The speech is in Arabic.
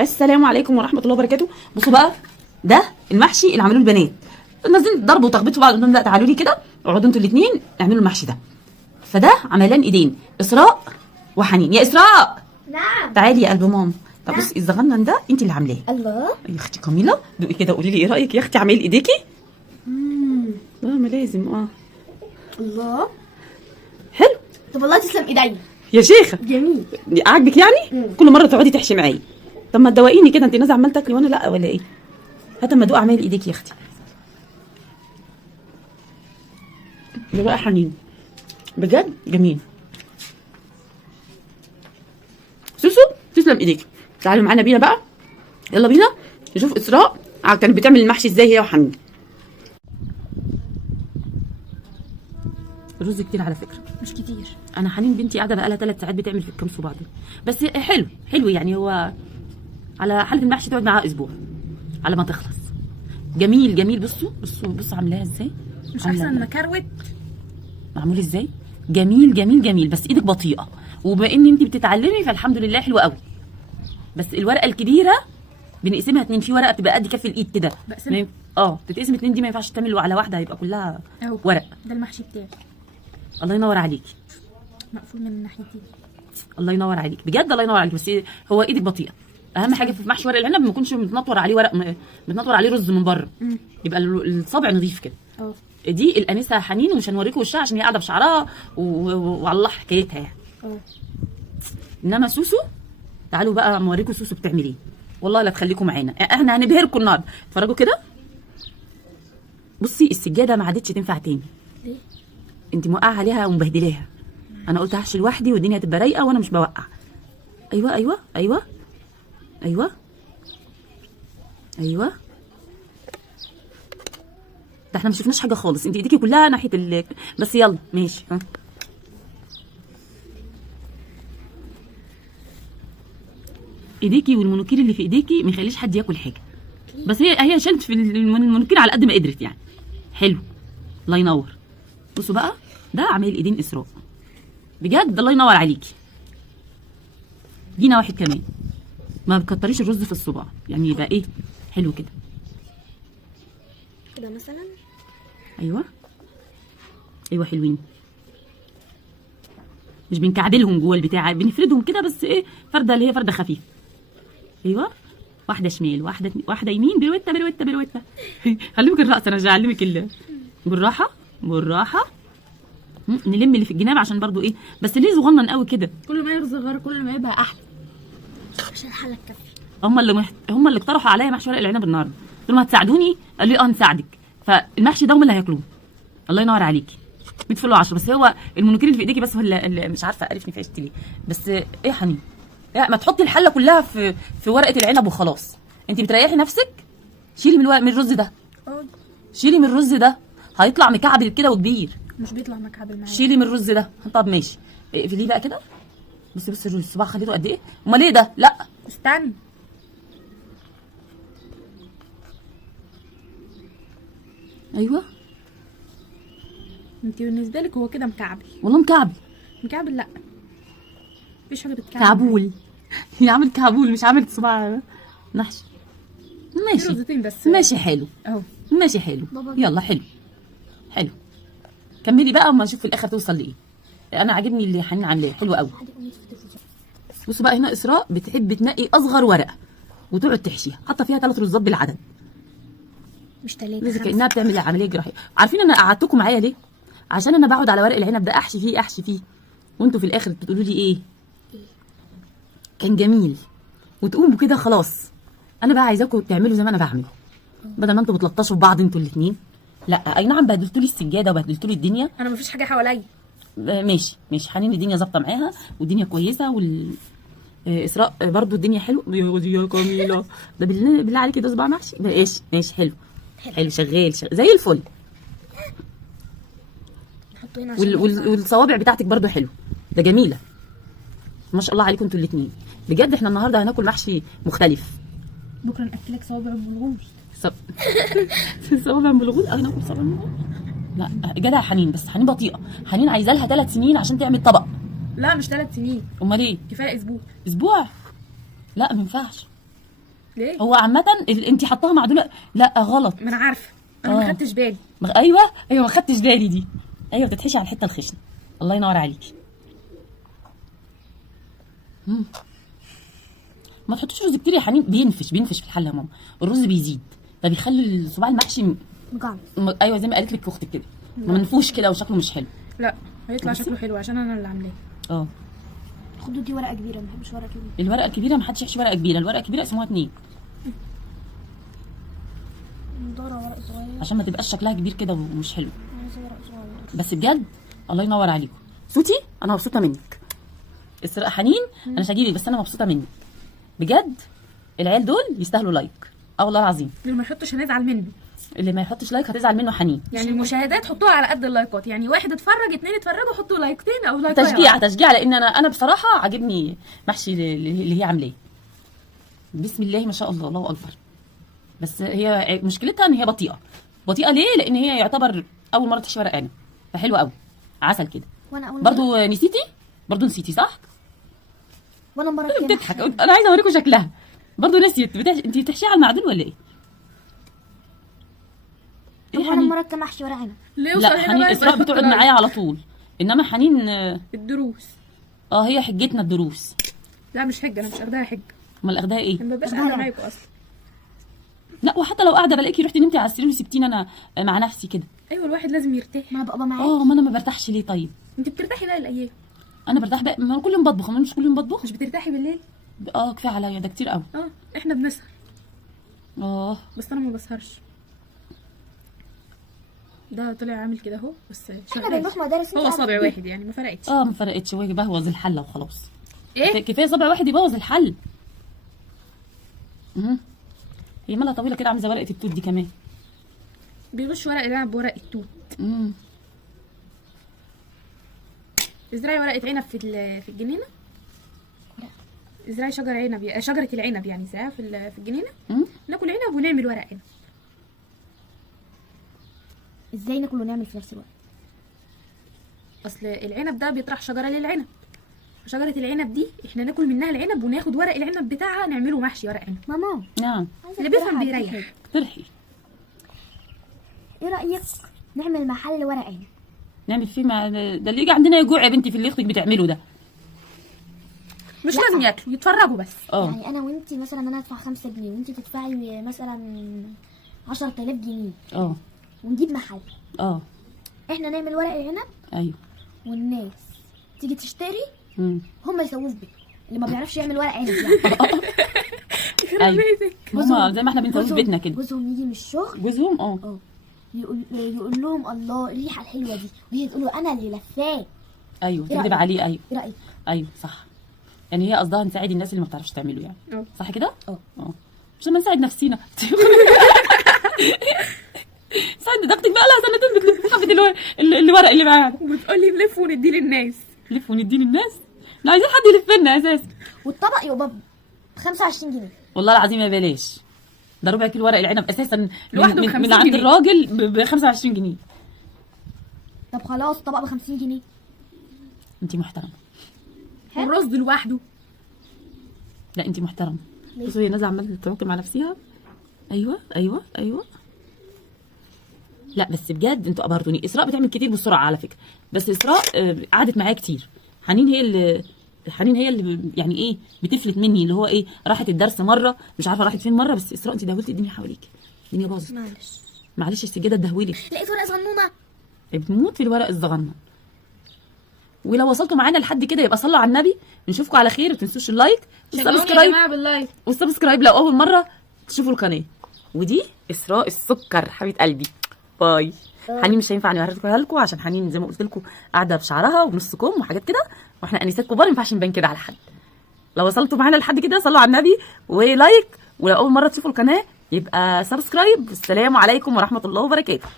السلام عليكم ورحمه الله وبركاته. بصوا بقى، ده المحشي اللي عملوه البنات، نازلين ضرب وتخبيط في بعض. قلت لهم لا تعالوا لي كده، اقعدوا انتوا الاثنين اعملوا المحشي ده. فده عملان ايدين اسراء وحنين. يا اسراء نعم. تعالي يا قلب ماما. طب بصي الزغنن ده انت اللي عاملاه. الله. يا اختي كاميلا دوقي كده قولي لي ايه رايك يا اختي. عمال ايديكي. ما لازم. الله. حلو. طب والله تسلم ايديا يا شيخه جميل. عاجبك يعني؟ كل مره تقعدي تحشي معايا. طب ما تدوقيني كده، انت نازله عمال تاكلي وانا لا ولا ايه؟ هات اما ادوق اعمال ايديك يا اختي. ده بقى حنين بجد جميل. سوسو تسلم ايديك. تعالوا معانا بينا بقى، يلا بينا نشوف اسراء كانت بتعمل المحشي ازاي هي وحنين. الرز كتير على فكره. مش كتير. انا حنين بنتي قاعده بقى لها 3 ساعات بتعمل في الكام صباع دول، بس حلو حلو يعني. هو على حله المحشي تقعد معاها اسبوع على ما تخلص. جميل جميل. بصوا عاملاها ازاي. مش احسن مكروت معمول ازاي. جميل جميل جميل. بس ايدك بطيئه، وبما ان انت بتتعلمي فالحمد لله حلوه قوي. بس الورقه الكبيره بنقسمها 2، في ورقه بتبقى قد كف الايد كده. بتتقسم 2، دي ما ينفعش تعمل على واحده، هيبقى كلها ورق. ده المحشي بتاعي. الله ينور عليكي. مقفول من ناحيتين. الله ينور عليك بجد، الله ينور عليك. بس هو ايدك بطيئه. اهم حاجه في محشي ورق العنب ما يكونش متنطور عليه ورق، متنطور عليه رز من بره. يبقى الصابع نظيف كده. دي الانسه حنين، ومش هنوريكم وشها عشان هي قاعده بشعرها وعلى الله حكايتها يعني. انما سوسو، تعالوا بقى نوريكم سوسو بتعمل ايه. والله لا تخليكم معانا، احنا هنبهركم النهارده. اتفرجوا كده. بصي السجاده ما عادتش تنفع تاني. ليه؟ انت موقعه عليها ومبهدلاها. انا قلت هحشي لوحدي والدنيا هتبقى رايقه وانا مش بوقع. ايوه ايوه ايوه ايوه ايوه. ده احنا ما شفناش حاجه خالص، انت ايديكي كلها ناحيه بس يلا ماشي. ايديكي والمنوكير اللي في ايديكي ما يخليش حد ياكل حاجه. بس هي شالت في المنوكير على قد ما قدرت يعني. حلو. الله ينور. بصوا بقى، ده عمال ايدين اسراء بجد. الله ينور عليكي. جينا واحد كمان، ما بتكتريش الرز في الصباع يعني، يبقى ايه حلو كده. كده مثلا. ايوه حلوين. مش بنكعبلهم جوه البتاع، بنفردهم كده بس ايه، فرده اللي هي فرده خفيفه. ايوه. واحده شمال، واحده يمين، بروته. علمك الرقص، انا هعلمك بالراحه بالراحه. نلم اللي في الجناب عشان برضو ايه، بس ليه صغنن قوي كده. كل ما يصغر كل ما يبقى احلى، عشان الحله تكفي. هم اللي اقترحوا عليا محشي ورق العنب النهارده. قلت لهم هتساعدوني، قالوا لي نساعدك. فالمحشي ده هم اللي هياكلوه. الله ينور عليكي. 100 فل و10. بس هو المنوكير اللي في ايديكي بس هو اللي مش عارفه قرفني في عيشتي ليه. بس ايه يا حنين، ما تحطي الحله كلها في ورقه العنب وخلاص. انت بتريحي نفسك. شيلي من الرز ده. شيلي من الرز ده، هيطلع مكعبل كده وكبير. مش بيطلع مكعبل معايا. شيلي من الرز ده. طب ماشي، اقفليه بقى كده. بصي الرز الصباع خليته قد ايه. امال ايه ده؟ لا استنى. ايوه. انت بالنسبه لك هو كده مكعبل. والله مكعبل. لا مفيش حاجه بتكعبل. كعبول. هي عامل كعبول مش عامل صباع محشي. ماشي بس ماشي حلو اهو. ماشي حلو. يلا حلو. كملي بقى وما نشوف في الاخر توصل لايه. انا عاجبني اللي حنين عاملاه حلو قوي. بصوا بقى، هنا اسراء بتحب تنقي اصغر ورقه وتقعد تحشيها، حاطه فيها 3 رزات بالعدد. مش 3 كانها بتعمل عمليه جراحيه. عارفين انا قعدتكم معايا ليه؟ عشان انا بقعد على ورق العنب ده احشي فيه وانتوا في الاخر بتقولوا لي ايه كان جميل، وتقوموا كده خلاص. انا بقى عايزاكم تعملوا زي ما انا بعمل، بدل ما انتوا بتلطشوا في بعض انتوا الاثنين. لا اي نعم بهدلتوا لي السجاده وبهدلتوا لي الدنيا. انا مفيش حاجه حواليا. ماشي حنين الدنيا ظابطه معاها والدنيا كويسه اسراء برضو الدنيا حلو. يا كاميلا ده بالله عليكي ده صباع محشي. ماشي حلو شغال زي الفل. والصوابع بتاعتك برضو حلو، ده جميله ما شاء الله عليكم انتوا الاثنين بجد. احنا النهارده هناكل محشي مختلف. بكره ناكلك صوابع بالغول. صوابع بالغول. ناكل صوابع بالغول. لا جدع حنين، بس حنين بطيئه. حنين عايزه لها 3 سنين عشان تعمل طبق. لا مش 3 سنين. امال ايه؟ كفايه اسبوع. اسبوع؟ لا ما ينفعش. ليه؟ هو عامه انت حطاها معدوله، لا غلط. ما انا عارفه، انا ما آه. خدتش بالي. ايوه ما خدتش بالي دي. ايوه بتتحشي على الحته الخشنه. الله ينور عليكي. ما تحطيش رز كتير يا حنين، بينفش في الحله يا ماما. الرز بيزيد فبيخلي الصباع المحشي مقعد. ايوه زي ما قالت لك اختك كده، منفوش كده وشكله مش حلو. لا هيطلع بصي. شكله حلو عشان انا اللي عاملاه. اه خدوا دي ورقه كبيره، ما بحبش ورقه كبيره. الورقه الكبيره ما حدش يحشي ورقه كبيره، الورقه الكبيره قسموها 2 ندور ورق صغير. عشان ما تبقاش شكلها كبير كده ومش حلو. عايزه ورق صغير. بس بجد الله ينور عليكم. صوتي انا مبسوطه منك. اسراء حنين انا مش هجيبك بس انا مبسوطه منك بجد. العيال دول يستاهلوا لايك. اه والله العظيم. اللي ما يحطش هنزعل منه. اللي ما يحطش لايك هتزعل منه حنين. يعني المشاهدات حطوها على قد اللايكات، يعني 1 اتفرج 2 اتفرجوا حطوا لايكتين او لايكين. تشجيع لان انا بصراحه عاجبني محشي اللي هي عاملاه. بسم الله ما شاء الله، الله اكبر. بس هي مشكلتها ان هي بطيئه ليه؟ لان هي يعتبر اول مره تحشي ورق عنب، فحلوه قوي عسل كده. وانا اول برضو نسيتي؟ برضو نسيتي صح؟ وانا مره كده بتضحك. انا عايزه اوريكم شكلها. برضو نسيت. انت بتحشيها على المعدول ولا ايه؟ طب وانا مره كده محشي ورق عنب. ليه لا وصل هنا حنين بقى اسراء يبقى بتقعد يحط معايا على طول، انما حنين الدروس. هي حجتنا الدروس. لا مش حجه، انا مش واخداها حجه، امال اخداها ايه؟ انا ما ببقاش واخداها قاعده لعب. معاكم اصلا. لا وحتى لو قاعده بلاقيكي رحتي نمتي على السرير وسبتيني انا مع نفسي كده. ايوه الواحد لازم يرتاح. ما انا ببقى معاك. ما انا ما برتاحش ليه طيب؟ انت بترتاحي بقى الايام، انا برتاح بقى، ما انا كل يوم بطبخ. انا مش كل يوم بطبخ. مش بترتاحي بالليل؟ كفايه عليا ده كتير قوي. احنا بنسهر بس انا ما بسهرش. ده طلع عامل كده اهو بس احنا شغال. بنروح مدارس. هو صابع واحد يعني ما فرقتش. ما فرقتش. هو يبوظ الحله وخلاص. ايه كفايه صبع واحد يبوظ الحل. هي مالها طويله كده عامله زي ورقه التوت دي كمان. بيغش ورق العنب بورق التوت. ازرعي ورقه عنب في الجنينه. ازرعي شجر عنب، شجره العنب يعني زرعها في الجنينه. ناكل عنب ونعمل ورق عنب. ازاي ناكل ونعمل في نفس الوقت؟ اصل العنب ده بيطرح شجره للعنب، شجره العنب دي احنا ناكل منها العنب وناخد ورق العنب بتاعها نعمله محشي ورق عنب. ماما نعم. اللي بيفهم بيريح. اقترحي. ايه رايك نعمل محل ورق عنب؟ نعمل فيه ده اللي يجي عندنا يجوع يا بنتي في اللي اختك بتعمله ده. مش لازم ياكلوا، يتفرجوا بس. يعني انا وانتي مثلا انا ادفع 5 جنيه وانتي تدفعي مثلا 10,000 جنيه. ونجيب محل. احنا نعمل ورق العنب. ايوه. والناس تيجي تشتري. هم يسووه في بيتهم اللي ما بيعرفش يعمل ورق عنب يعني. ايوه هما زي ما احنا بنسوي في بيتنا كده. جوزهم يجي من الشغل. جوزهم يقول لهم الله الريحه الحلوه دي، وهي تقول له انا اللي لفاه. ايوه تكذب عليه. ايوه ايه رايك؟ ايوه صح. يعني هي قصدها نساعد الناس اللي ما بتعرفش تعمله يعني. صح كده؟ مش لما نساعد نفسينا. ساعد اختك بقى لها سنتين بتلف حبه الورق اللي معاها وبتقولي نلف ونديه للناس. نلف ونديه للناس؟ احنا عايزين حد يلف لنا اساسا. والطبق يبقى ب 25 جنيه. والله العظيم ما بلاش. ده ربع كيلو ورق العنب اساسا لوحده من عند الراجل ب 25 جنيه. طب خلاص طبق ب 50 جنيه. انت محترمه. والرز لوحده. لا انت محترمه. بصي هي نازله عماله تتوكل مع نفسها. ايوه لا بس بجد انتوا ابهرتوني. اسراء بتعمل كتير بسرعه على فكره، بس اسراء قعدت معايا كتير. حنين هي اللي يعني ايه بتفلت مني، اللي هو ايه راحت الدرس مره مش عارفه راحت فين مره. بس اسراء انت دهولتي الدنيا حواليك، الدنيا باظت. معلش السجاده اتدهولت. لقيت ورقه صغنونه بتموت في الورق الصغنن. ولو وصلتوا معانا لحد كده يبقى صلوا على النبي. نشوفكم على خير. ما تنسوش اللايك والسبسكرايب لو اول مره تشوفوا القناه. ودي اسراء السكر حبيبه قلبي. باي. حنين مش هينفع نوريها لكم عشان حنين زي ما قلت لكم قاعده بشعرها وبنص كم وحاجات كده، واحنا انسات كبار ما ينفعش نبان كده على حد. لو وصلتوا معانا لحد كده صلوا على النبي ولايك، ولو اول مره تشوفوا القناه يبقى سبسكرايب. السلام عليكم ورحمه الله وبركاته.